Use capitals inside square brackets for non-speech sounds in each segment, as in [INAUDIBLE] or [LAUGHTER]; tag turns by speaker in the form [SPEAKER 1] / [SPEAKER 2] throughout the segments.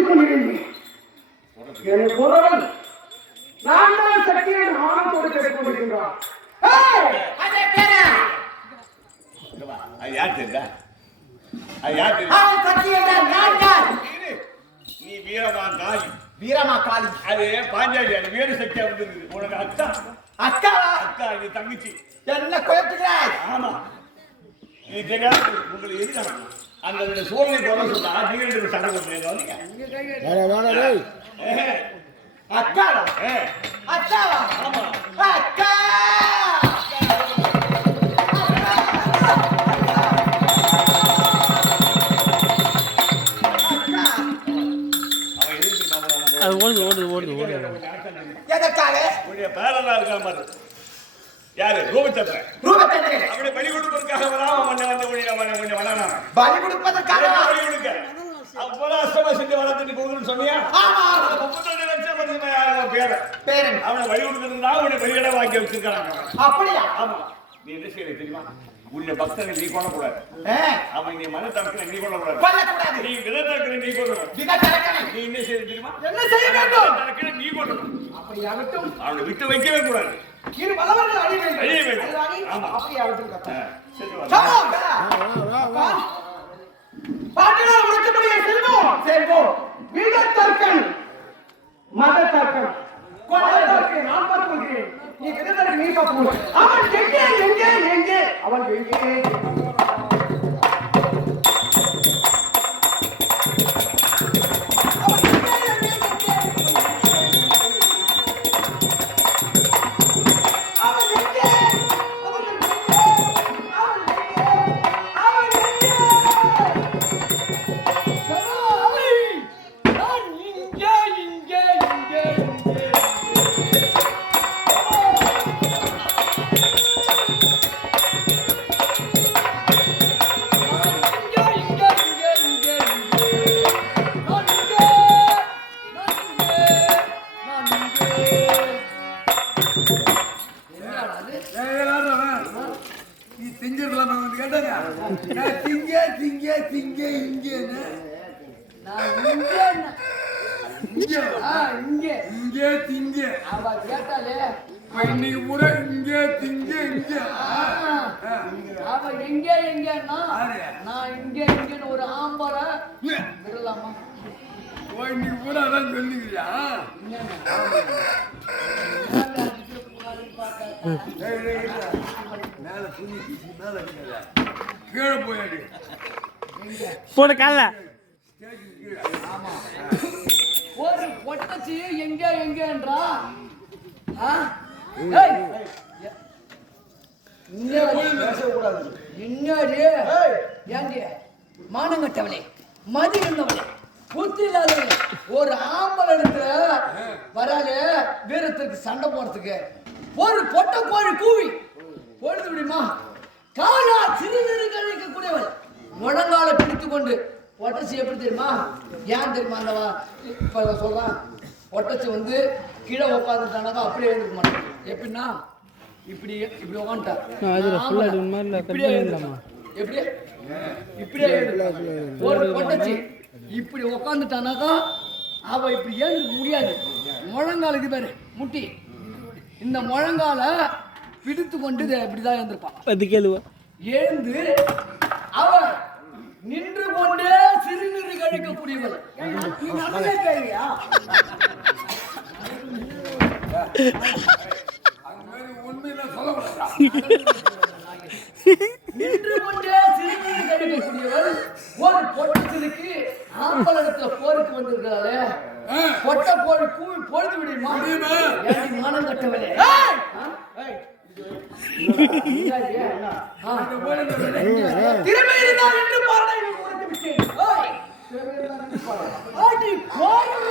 [SPEAKER 1] பேசிக் கொண்டிருந்தேன் என் குரல் நான் தான் சக்தியின் ஆனந்தோடு பேசிக்
[SPEAKER 2] அது
[SPEAKER 3] யார் இரு. நீ வீரமா காளி
[SPEAKER 2] வீரமா காளி.
[SPEAKER 3] அது பாஞ்சாலி அது வீர சக்தியா வந்திருக்கு உனக்கு அக்கா.
[SPEAKER 2] அக்காவா
[SPEAKER 3] அக்கா இது தங்கச்சி.
[SPEAKER 2] என்ன குழப்புகிறாய்
[SPEAKER 3] ஆமா. நீ தெரியாது உங்களுக்கு எதுக்கான அந்த ரெண்டு சோழனை போட சொன்னா நீங்க ரெண்டு பேரும் சண்டை போட்டுருங்க
[SPEAKER 2] அக்காவா
[SPEAKER 3] ஏ
[SPEAKER 2] அக்காவா அக்கா
[SPEAKER 4] ஓடுது ஓடுது ஓடுது ஓடுது.
[SPEAKER 2] எதற்காக
[SPEAKER 3] உன்னுடைய பேரெல்லாம் இருக்கான் பாரு யாரு? ரூபச்சந்திரன்.
[SPEAKER 2] ரூபச்சந்திரன்.
[SPEAKER 3] அவனை பலி கொடுப்பதற்காக வராம உன்னை வந்து அவனை கொஞ்சம் வளரான்
[SPEAKER 2] பலி கொடுப்பதற்காக.
[SPEAKER 3] பலி கொடுக்க? செஞ்சு வளர்த்துட்டு கொடுக்கணும்னு சொன்னியா?
[SPEAKER 2] ஆமா.
[SPEAKER 3] முப்பத்தெட்டு லட்சம் மதிப்பு யாரு அவன் பேரை?
[SPEAKER 2] பேரன்.
[SPEAKER 3] அவனை வழி கொடுத்துருந்தா அவனை வெளியிட வாங்கி வச்சிருக்காங்க
[SPEAKER 2] அப்படியா?
[SPEAKER 3] ஆமா. நீ என்ன செய்யற தெரியுமா? உன்னை பக்தனை நீ கொள்ளக்கூடாது அவன் நீ மன நீ கொள்ளக்கூடாது நீ வித தரக்கனை நீ கொள்ளணும் என்ன செய்ய தெரியுமா?
[SPEAKER 2] என்ன செய்ய வேண்டும்?
[SPEAKER 3] நீ கொள்ளணும்
[SPEAKER 2] அப்படியாகட்டும்
[SPEAKER 3] அவனை விட்டு வைக்கவே கூடாது.
[SPEAKER 2] இரு வல்லவர்கள் அழிய வேண்டும்
[SPEAKER 3] அழிய வேண்டும்.
[SPEAKER 2] அது அழி-
[SPEAKER 3] ஆமா.
[SPEAKER 2] அப்படியாகட்டும் கத்தா.
[SPEAKER 3] ஆ, சரி வா.
[SPEAKER 2] சமம். அப்பா.
[SPEAKER 1] பாட்டினால் உரைத்தபடியே செல்வோம்
[SPEAKER 2] செல்வோம்
[SPEAKER 1] வித தர்க்கன் மத தர்க்கன் கொலை தர்க்கன் நான் பார்த்து கொள்கிறேன் நீ வித தர்க்கன் நீ பார்த்து. அவன் எங்கே எங்கே எங்கே அவன் எங்கே
[SPEAKER 5] திங்கிடலாம் வந்து கேட்டாங்க நான் திங்க திங்க திங்க இங்கேன்னு. இங்கே இங்கே. திங்க. இப்ப இன்னைக்கு பூரா இங்கே திங்க இங்க.
[SPEAKER 6] அவ எங்க எங்கன்னா? நான் இங்க இங்கன்னு ஒரு ஆம்பரை விடலாமா
[SPEAKER 5] இன்னைக்கு பூரா அதான் சொல்லுங்கிறியா ஏய். மேல துணி கீசி மேல அடிக்காத. கீழே போயாடி.
[SPEAKER 4] போட கால
[SPEAKER 6] ஒரு பொட்டச்சி எங்க என்னடி? ஏண்டி? மானங்கட்டவளே மதி இருந்தவளே புத்தி இல்லாதவளே ஒரு ஆம்பளை இடத்துல வராது வீரத்துக்கு சண்டை போடுறதுக்கு. ஒரு பொட்டை கோழி கூவி. விடுமா காலா சிறுநீரு கழிக்கக்கூடியவள் முழங்கால பிடித்து கொண்டு ஒட்டச்சி எப்படி தெரியுமா? ஏன் தெரியுமா அந்த வா- இப்ப சொல்றான் ஒட்டச்சி வந்து கீழே உட்காந்துட்டானாக்கா அப்படியே எழுந்துக்க மாட்டான் எப்படின்னா இப்படி இப்படி உட்காந்துட்டா
[SPEAKER 4] நான் இதுல full ஆ எடுக்கணுமா இல்ல cut
[SPEAKER 6] இப்படியே. எப்படியே? இப்படியே. ஒரு பொட்டச்சி இப்படி உட்காந்துட்டானாக்கா அவ இப்படி எழுந்துக்க முடியாது. முழங்கால் இது பாரு முட்டி. இந்த முழங்கால பிடித்து கொண்டு இப்படிதான் எழுந்திருப்பான்
[SPEAKER 4] அது கேளுவா?
[SPEAKER 6] எழுந்து அவ நின்று கொண்டே சிறுநீர் கழிக்கக்கூடியவள் நீ நடந்தே கேள்வியா
[SPEAKER 5] அது மாதிரி [LAUGHS] உண்மையெல்லாம் சொல்லக்கூடாதா
[SPEAKER 6] நின்று கொண்டே சிறுநீர் கழிக்கக்கூடியவள் ஒரு பொட்டத்திற்கு ஆம்பளத்துல போருக்கு வந்திருக்கிறாளே பொட்ட போய் கூவி பொழுது விடுமா
[SPEAKER 5] முடியுமா?
[SPEAKER 6] ஏன் மானம் கட்டவளே [LAUGHS] திறமை இருந்தால் என்று பாருடா இவன் உனக்கு விட்டேன் ஓய். கோயில்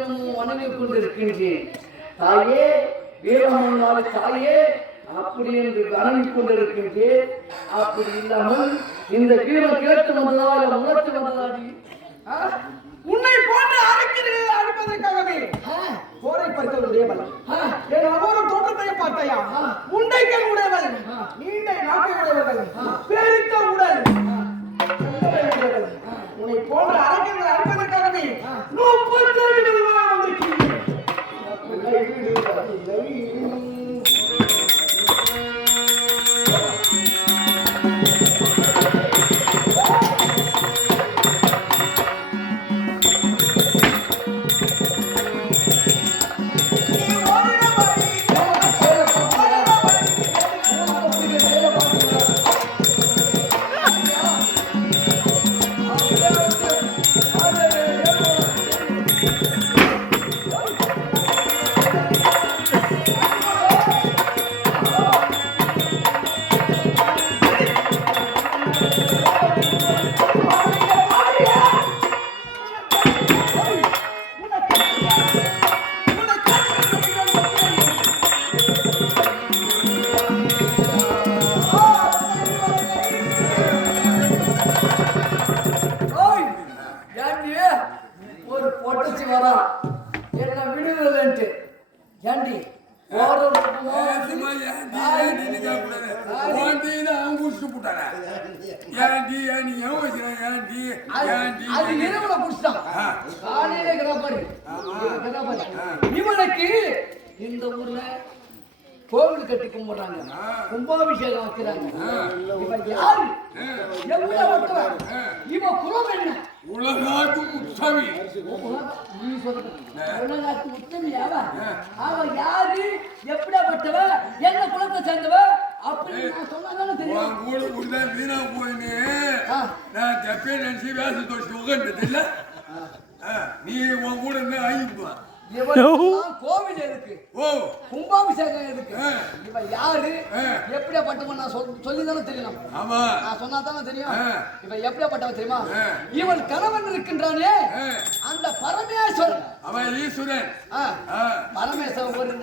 [SPEAKER 6] கொண்டிருக்கின்றேன். தாயே வீரமன்னாள் தாயே அப்படி என்று வணங்கிக் கொண்டிருக்கின்றேன். அப்படி இல்லாமல் இந்த வீரம் கேட்டு வந்ததா இல்ல உணர்த்து வந்ததாடி?
[SPEAKER 1] உன்னை போன்ற அரக்கர்களை அழிப்பதற்காகவே
[SPEAKER 6] ஆ?
[SPEAKER 1] போரை பறித்த உடையவள்
[SPEAKER 6] ஆ?
[SPEAKER 1] என் அமோர தோற்றத்தை பார்த்தாயா? உண்டைகள் உடையவள் நீண்ட நாட்டை உடையவள்.
[SPEAKER 5] Música ஏன்டி, குடிச்சிட்டு போட்டானே. ஏன்டி, ஏன்டி,
[SPEAKER 6] அது புடிச்சிட்டான்.
[SPEAKER 5] ஆ.
[SPEAKER 6] காலையில கிடப்பாரு. இவனுக்கு இந்த ஊர்ல கோவில் கட்டி கும்பிடுறாங்க. கும்பாபிஷேகம் வைக்கிறாங்க. இவன் யாரு? எவ்வளவு வட்டவன்? இவன் குலம் என்ன?
[SPEAKER 5] உலகாட்டு முத்தமி.
[SPEAKER 6] நீ சொல்ற உலகாத்து உத்தமியாவா? அவன் யாரு? எப்படிப்பட்டவ என்ன குலத்தை சேர்ந்தவ? அப்படின்னு நான் சொன்னாதானே தெரியும்.
[SPEAKER 5] உன் கூட இப்படிதான் வீணா போயின்னு. நான் தப்பே நினைச்சு வேச தோச்சு உட்காந்துட்டு இல்ல நீ உன் கூட இருந்தா ஆகிக்குவான்
[SPEAKER 6] கோவில் இருக்கு
[SPEAKER 5] ஓ.
[SPEAKER 6] கும்பாபிஷேகம் இருக்கு
[SPEAKER 5] ஆ.
[SPEAKER 6] இவன் யாரு. எப்படியாப்பட்டவன் நான் சொல் சொல்லி தானே தெரியணும்
[SPEAKER 5] ஆமா.
[SPEAKER 6] நான் சொன்னா தானே தெரியும். இவன் எப்படியாப்பட்டவன் தெரியுமா. இவன் கணவன் இருக்கின்றானே. அந்த பரமேஸ்வரன்.
[SPEAKER 5] அவன் ஈஸ்வரன்.
[SPEAKER 6] ஆ,
[SPEAKER 5] ஆ.
[SPEAKER 6] பரமேஸ்வரன் ஒரு